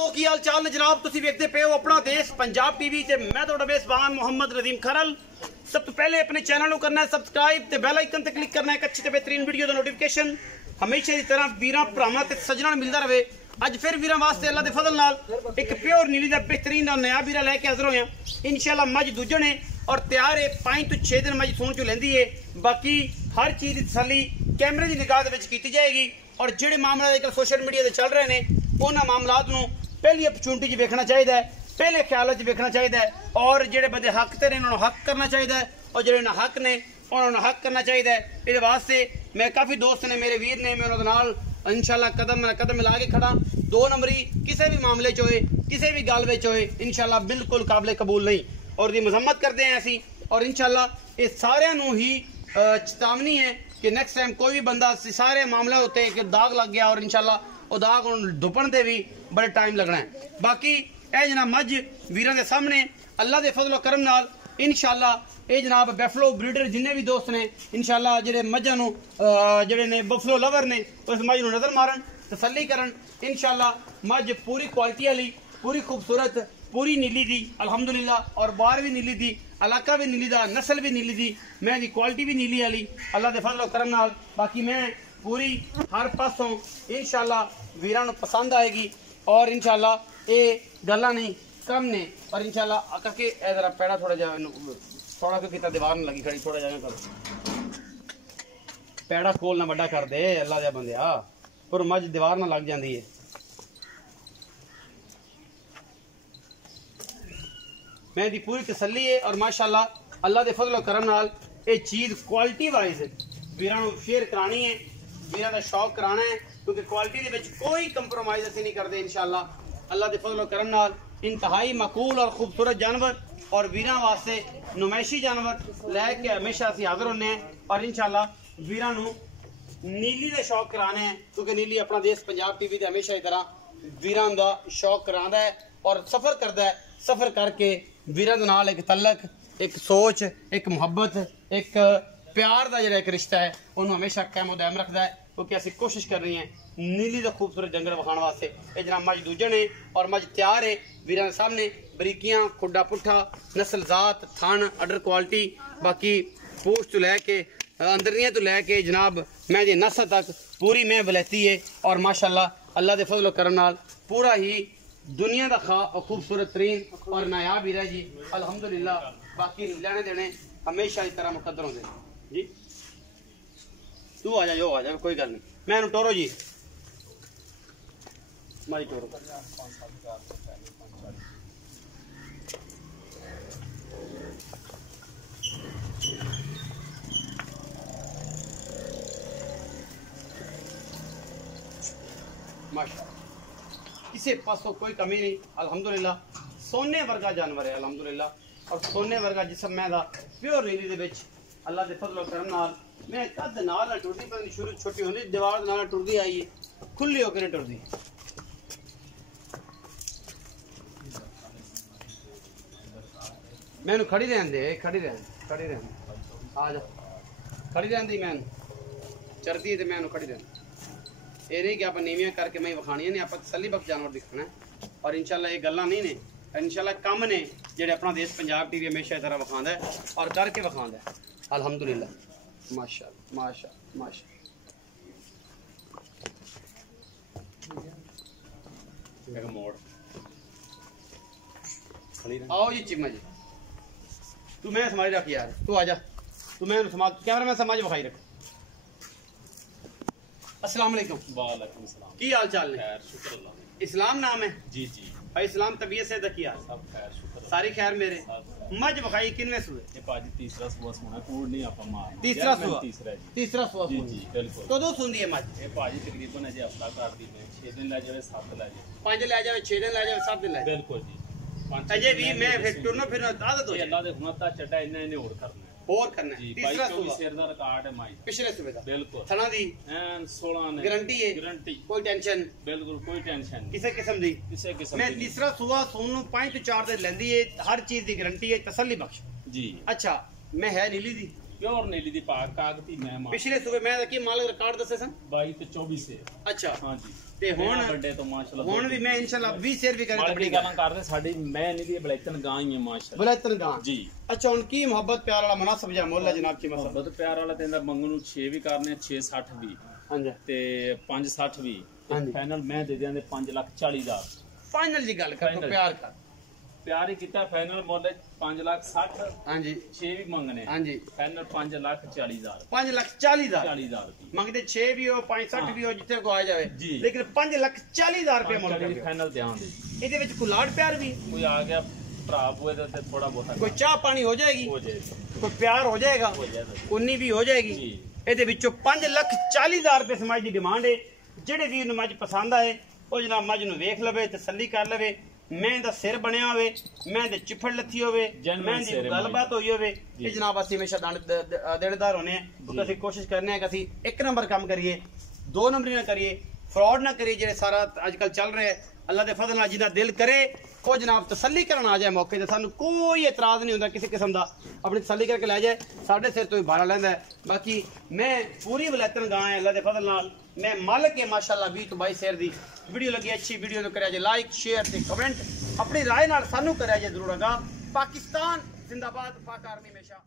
दोस्तों की हाल चाल ने जनाब तुसी वेखदे पे हो अपना देश पंजाब टीवी ते मैं तुहाडा मेज़बान मोहम्मद नदीम खरल। सब तो पहले अपने चैनल को करना है सबसक्राइब ते बेल आइकन ते क्लिक करना है एक अच्छी ते बेहतरीन वीडियो दा नोटिफिकेशन हमेशा की तरह वीरां भरावां ते सज्जणां मिलदा रहे। अज फिर वीरां वास्ते अल्लाह दे फजल नाल एक प्योर नीली दा बेहतरीन दा नया वीरा लेके हाजिर होया। इंशाल्लाह मज दूजण है और तैयार है 5 तो 6 दिन मज सून चो लैंदी है। बाकी हर चीज़ की तसल्ली कैमरे की निगाह दे विच कीती जाएगी और जिहड़े मामले अजकल सोशल मीडिया ते चल रहे हैं उन्हां मामलात नूं पहली अपॉर्चुनिटी च वेखना चाहिए, पहले ख्याल च वेखना चाहिए और जिहड़े बंदे हक ते ने उन्होंने हक करना चाहिए और जिहड़े ना हक ने उन्होंने हक करना चाहिए। इस वास्ते मैं काफ़ी दोस्त ने मेरे वीर ने मैं उन्होंने नाल इंशाल्लाह कदम मिला के खड़ा। 2 नंबरी किसी भी मामले च होए किसी भी गल विच होए इंशाल्लाह बिल्कुल काबिल कबूल नहीं और दी मजम्मत करते हैं असी और इंशाल्लाह ये सारिਆਂ ਨੂੰ ही चेतावनी है कि नैक्सट टाइम कोई भी बंदा सारे मामले होते हैं कि दाग लग गया और इंशाल्लाह वो दाग धुपण से भी बड़े टाइम लगना है। बाकी यह जनाब मज वीरों के सामने अल्लाह के फजलो करम नाल इंशाल्लाह ये जनाब बैफलो ब्रीडर जिन्हें भी दोस्त ने इंशाल्लाह जेडे मझां नूं जेडे ने बफलो लवर ने उस मझ नूं नज़र मारन तसल्ली करन। इंशाल्लाह मझ पूरी क्वालिटी वाली पूरी खूबसूरत पूरी नीली दी अल्हम्दुलिल्लाह और बाहर भी नीली दी इलाका भी नीली दा नस्ल भी नीली दी मैं दी क्वालिटी भी नीली वाली अल्लाह दे फजलो करम नाल। बाकी मैं पूरी हर पासों इंशाल्लाह वीरां नूं पसंद आएगी और इंशाल्लाह ये गल्लां नहीं कम ने और इंशाल्लाह करके ए जरा पैड़ा थोड़ा जा थोड़ा क्यों किता दीवार न लगी खड़ी थोड़ा जा करो पैड़ा खोल ना बड़ा कर दे अल्लाह दे बंदिया पर मज दीवार ना लग जाती है। मैं दी पूरी तसल्ली है और माशाल्लाह अल्लाह दे फजल करम नाल ये चीज़ क्वालिटी वाइज वीरां नूं शेयर करानी है वीरां दा शौक कराना है क्योंकि क्वालिटी दे विच कोई कंप्रोमाइज़ असीं नहीं करते। इंशाल्लाह अल्लाह दे फजल करम नाल इंतहाई मकबूल और खूबसूरत जानवर और वीरां वास्ते नुमाइशी जानवर लैके हमेशा असीं हाज़र होने हैं और इंशाल्लाह वीरां नूं नीली दे शौक कराने हैं क्योंकि नीली अपना देश पंजाब टीवी दे हमेशा की तरह वीरां दा शौक करांदा है और सफ़र करता है। सफ़र करके वीरां दे नाल एक तलक एक सोच एक मुहब्बत एक प्यार का जो एक रिश्ता है उन्होंने हमेशा कायम दायम रखता है क्योंकि असीं कोशिश कर रही हैं नीली का खूबसूरत जंगल विखाने वास्ते। ये जनाब मज दूजन है और मज तैयार है वीरां दे सामने बरीकियां खुडा पुट्ठा नस्ल जात थान अडर क्वालिटी बाकी पोस्ट तो लैके अंदरियां तो लैके जनाब मैं जी नस्ल तक पूरी मैं वलैती है और माशाल्लाह अल्लाह के फजल करम नाल पूरा ही दुनिया का खूबसूरत तरीन और नायाब हीरा जी अल्हम्दुलिल्लाह। बाकी लेने देने हमेशा इस तरह मुकद्दर होंगे जी। तू आ जा कोई गल नहीं मैं टोरो जी मारी टोरो माशा किसी पासों कोई कमी नहीं अल्हम्दुलिल्लाह। सोने वर्गा जानवर है अल्हम्दुलिल्लाह और सोने वर्गा जिसम मैं दा प्योर नीली दे विच अल्लाह दे फजल करम नाल मैं कद नाल टुरदी पर शुरू छोटी होंदी दीवार नाल टुरदी आई है खुली होकर नहीं टुरदी। मैनू खड़ी रहन दे आ जा खड़ी रहन दी मैं चरदी ते मैनू खड़ी रहन ये नहीं कि आप नीवियां करके मैं विखानी नहीं आप तसल्ली बख्श जानवर दिखाना है और इंशाल्लाह ये गल्लां नहीं ने इंशाल्लाह कम ने जेडे अपना देश पंजाब टीवी हमेशा इस तरह विखांदा है और करके विखांदा है अल्हम्दुलिल्लाह माशाअल्लाह माशाअल्लाह माशाअल्लाह मोड़ आओ जी चिम्मा जी तू मैं समाज रख यार तू आ जा तू मैं समाज कैमरा मैं समाज विखाई रख। अस्सलाम वालेकुम। वालेकुम सलाम की हाल चाल है? खैर शुक्र अल्लाह। इस्लाम नाम है जी जी भाई इस्लाम तबीयत से दकिया सब खैर शुक्र सारी खैर मेरे मज बखाई किनवे सुए ये पाजी तीसरा सुआ सुना कूड़ नहीं आपा मार तीसरा सुआ तीसरा सुआ जी जी बिल्कुल कदों सुंदी है मज ये पाजी तकरीबन अजे हफ्ता कर दी मैं 6 दिन ले जावे 7 ले जावे 5 ले जावे 6 दिन ले जावे 7 दिन ले बिल्कुल जी अजे भी मैं फिर टुरनो फिरनो आदत हो अल्लाह दे हुनता चटा इन्ने और करना और करना है। तीसरा शेर दा रिकॉर्ड है माई पिछले सुबह दा बिल्कुल थना दी एन 16 ने गारंटी है गारंटी कोई टेंशन बिल्कुल कोई टेंशन किसी किस्म दी किसी किस्म मैं तीसरा सुबह सोनू 5 तो 4 दिन लेंदी है हर चीज दी गारंटी है तसल्ली बख्श जी। अच्छा मैं है नीली दी प्योर नीली दी पाक कागती मैं पिछले सुबह मैं की मालिक रिकॉर्ड दसे सन 22 ਤੇ 24 से अच्छा हां जी ਤੇ ਹੁਣ ਵੱਡੇ ਤੋਂ ਮਾਸ਼ਾਅੱਲਾ ਹੁਣ ਵੀ ਮੈਂ ਇਨਸ਼ਾਅੱਲਾ 20 ਸ਼ੇਰ ਵੀ ਕਰੇ ਬੜੀ ਗੱਲਾਂ ਕਰਦੇ ਸਾਡੀ ਮੈਂ ਨਹੀਂ ਦੀ ਬਲੈਤਨ ਗਾਂ ਹੀ ਹੈ ਮਾਸ਼ਾਅੱਲਾ ਬਲੈਤਨ ਗਾਂ ਜੀ। ਅੱਛਾ ਹੁਣ ਕੀ ਮੁਹੱਬਤ ਪਿਆਰ ਵਾਲਾ ਮੁਨਾਸਬ ਜਾਂ ਮੁੱਲ ਹੈ ਜਨਾਬ ਕੀ ਮਸਲਾ ਬਹੁਤ ਪਿਆਰ ਵਾਲਾ ਤੇਂਦਾ ਮੰਗੂ ਨੂੰ 6 ਵੀ ਕਰਨੇ 660 ਵੀ ਹਾਂਜੀ ਤੇ 560 ਵੀ ਹਾਂਜੀ। ਫਾਈਨਲ ਮੈਂ ਦੇ ਦਿਆਂ ਦੇ 5,40,000 ਫਾਈਨਲ ਦੀ ਗੱਲ ਕਰ ਤੋ ਪਿਆਰ ਕਰ ਪਿਆਰ ਹੀ ਕੀਤਾ ਫਾਈਨਲ ਮੁੱਲ 5,60,000 ਹਾਂਜੀ 6 ਵੀ ਮੰਗਨੇ ਹਾਂਜੀ ਫਾਈਨਲ 5,40,000 5,40,000 40,000 ਰੁਪਏ ਮੰਗਦੇ 6 ਵੀ ਹੋ 560 ਵੀ ਹੋ ਜਿੱਥੇ ਕੋ ਆ ਜਾਵੇ ਜੀ। ਲੇਕਿਨ 5,40,000 ਰੁਪਏ ਮੁੱਲ ਦੀ ਕਰਦੇ ਫਾਈਨਲ ਧਿਆਨ ਦੇ ਇਹਦੇ ਵਿੱਚ ਕੋਈ ਲਾੜ ਪਿਆਰ ਵੀ ਕੋਈ ਆ ਗਿਆ ਭਰਾ ਬੂਏ ਦੇ ਤੇ ਥੋੜਾ ਬਹੁਤਾ ਕੋਈ ਚਾਹ ਪਾਣੀ ਹੋ ਜਾਏਗੀ ਹੋ ਜਾਏ ਕੋਈ ਪਿਆਰ ਹੋ ਜਾਏਗਾ ਹੋ ਜਾਏ ਉਨੀ ਵੀ ਹੋ ਜਾਏਗੀ ਜੀ। ਇਹਦੇ ਵਿੱਚੋਂ 5,40,000 ਰੁਪਏ ਸਮਾਜ ਦੀ ਡਿਮਾਂਡ ਹੈ ਜਿਹੜੇ ਵੀਰ ਨੂੰ ਮੱਝ ਪਸੰਦ ਆਏ ਉਹ ਜਨਾਬ ਮੱਝ ਨੂੰ ਵੇਖ ਲਵੇ ਤਸੱਲੀ ਕਰ ਲਵੇ ਮੈਂ ਦਾ ਸਿਰ ਬਣਿਆ ਹੋਵੇ ਮੈਂ ਦੇ ਚਿਫੜ ਲੱਥੀ ਹੋਵੇ ਮੈਂ ਦੀ ਗੱਲਬਾਤ ਹੋਈ ਹੋਵੇ ਇਹ ਜਨਾਬ ਅਸੀਂ ਹਮੇਸ਼ਾ ਦੇਣਦਾਰ ਹੋਣੇ ਆ ਕਿਉਂਕਿ ਅਸੀਂ ਕੋਸ਼ਿਸ਼ ਕਰਨੇ ਆ ਕਿ ਅਸੀਂ ਇੱਕ ਨੰਬਰ ਕੰਮ ਕਰੀਏ 2 ਨੰਬਰੀ ਨਾ ਕਰੀਏ ਫਰਾਡ ਨਾ ਕਰੀਏ ਜਿਹੜੇ ਸਾਰਾ ਅੱਜ ਕੱਲ ਚੱਲ ਰਿਹਾ ਅੱਲਾਹ ਦੇ ਫਜ਼ਲ ਨਾਲ ਜਿਹਦਾ ਦਿਲ ਕਰੇ ਉਹ ਜਨਾਬ ਤਸੱਲੀ ਕਰਨ ਆ ਜਾਏ ਮੌਕੇ ਤੇ ਸਾਨੂੰ ਕੋਈ ਇਤਰਾਜ਼ ਨਹੀਂ ਹੁੰਦਾ ਕਿਸੇ ਕਿਸਮ ਦਾ ਆਪਣੀ ਤਸੱਲੀ ਕਰਕੇ ਲੈ ਜਾਏ ਸਾਡੇ ਸਿਰ ਤੋਂ ਹੀ ਭਾਰਾ ਲੈਂਦਾ ਬਾਕੀ ਮੈਂ ਪੂਰੀ ਵਲੈਤਨ ਗਾਂ ਹੈ ਅੱਲਾਹ ਦੇ ਫਜ਼ਲ ਨਾਲ मैं मालिक है माशाअल्लाह 20 तो 22 शेर दी वीडियो लगी अच्छी वीडियो तो करिए लाइक शेयर ते कमेंट अपनी राय नाल सानू करिए जरूर। पाकिस्तान जिंदाबाद पाक आर्मी हमेशा।